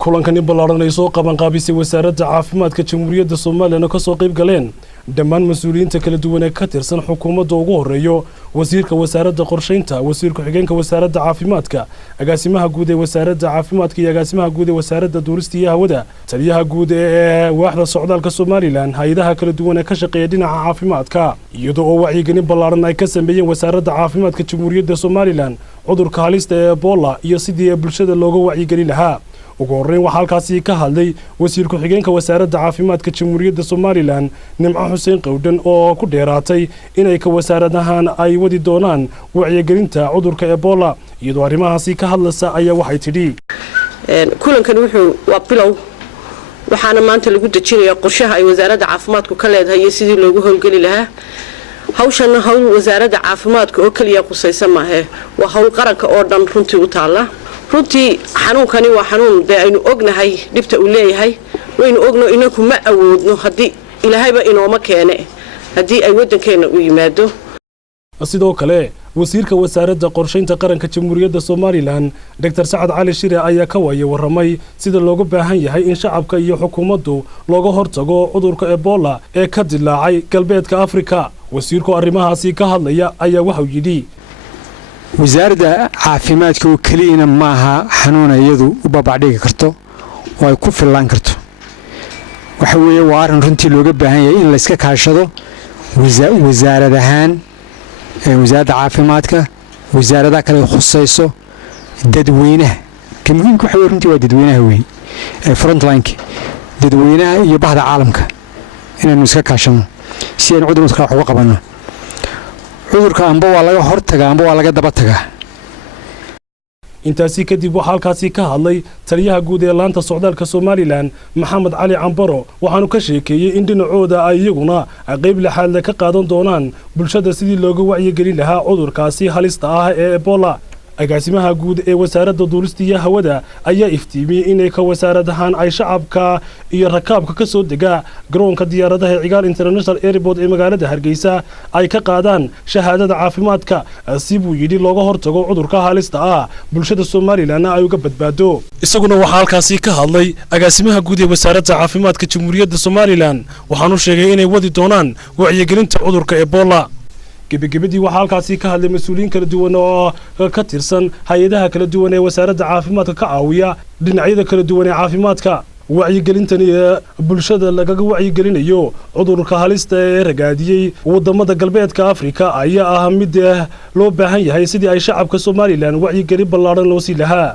kulankani ballaaran ay soo qaban qaabisay wasaaradda caafimaadka jamhuuriyadda Soomaaliya ka soo qayb galeen dhammaan mas'uuliyiinta kala duwan ee ka tirsan xukuumadda ugu horeeyo wasiirka wasaaradda qorsheynta wasiirka xigeenka wasaaradda caafimaadka agaasimaha guud ee wasaaradda caafimaadka iyo agaasimaha guud ee wasaaradda duurista iyo hawada taliyaha guud ee waaxda socdaalka Soomaaliland hay'adaha kala duwan ee ka shaqeeya dhinaca caafimaadka iyadoo oo wacyigelin ballaaran ay ka sameeyeen wasaaradda caafimaadka jamhuuriyadda Soomaaliland cudurka halista ee Ebola iyo sidii bulshada looga wacyigelin lahaa ugu horeyn waxa halkaasi ka hadlay wasiirka xigeenka wasaaradda caafimaadka jamhuuriyadda Soomaaliland Nimco Xuseen Qowdhan oo ku dheeraatay inay ka wasaaradahan ay wadi doonaan wacyigelinta cudurka Ebola iyadoo arrimahaasi ka hadlaysa ayaa waxay tidhi kulankan waa bilow waxaana maanta lagu dejinayaa qorshaha ay wasaaradda caafimaadku ka leedahay iyo sidii loogu howlgeli lahaa hawshan hawl wasaaradda caafimaadka oo kaliya qusaysan maahe waa hawl qaranka oo dhan runtii u taala runtii xanuunkani waa xanuun aynu ognahay dhibta uu leeyahay waynu ogno inagu ma awoodno hadii ilaahayba inooma keene hadii ay wadankeena u yimaado sidoo kale wasiirka wasaaradda qorsheynta qaranka jamhuuriyadda Soomaaliland Dr. Sacad Cali Shire ayaa ka waramay sida looga baahan yahay in shacabka iyo xukuumaddu looga hortago cudurka Ebola ee ka dilaacay galbeedka Afrika wasiirku arrimahaasi ka hadlaya ayaa waxa uu yidhi wasaaradda caafimaadka oo kaliya maaha xanuun iyadu u babacdhigi karto oo ay ku filan karto waxa weeye waa arin runtii looga baahan yahay in la iska kaashado wasaaradahan wasaaradda caafimaadka wasaaradaha kale khusayso dadweynaha ka muhiimka waxa runtii waa dadweynaha weey frontline dadweynaha iyo bahda caalamka inaynu iska kaashano si aan cudurka wax uga qabanno cudurka amba waa laga hortagaa amba waa laga daba tagaa intaasi kadib waxa halkaasi ka hadlay taliyaha guud ee laanta socdaalka Soomaaliland Maxamed Cali Cambaro waxaanu ka sheekeeyay in dhinacooda ay iyaguna qayb laxaad ka qaadan doonaan bulshada sidii looga wacyigelin lahaa cudurkaasi halista ah ee Ebola agaasimaha guud ee wasaaradda duurista iyo hawada ayaa iftiimiyay inay ka wasaaradahan ay shacabka iyo rakaabka ka soo degaa garoonka diyaaradaha Cigaal International Airport ee magaalada Hargeysa ay ka qaadaan shahaadada caafimaadka si buu yidhi looga hortago cudurka halista ah bulshada Soomaaliland ay uga badbaado isaguna waxa halkaasi ka hadlay agaasimaha guud ee wasaaradda caafimaadka jamhuuriyadda Soomaaliland waxaanu sheegay inay wadi doonaan wacyigelinta cudurka Ebola gabagabadii waxa halkaasi ka hadlay mas'uuliyiin kala duwan oo ka tirsan hay'adaha kala duwan ee wasaaradda caafimaadka ka caawiya dhinacyada kala duwan ee caafimaadka wacyigelintan ee bulshada lagaga wacyigelinayo cudurka halista ee ragaadiyay wadamada galbeedka Afrika ayaa ah mid loo baahan yahay sidii ay shacabka Soomaaliland wacyigelin ballaaran loo sii lahaa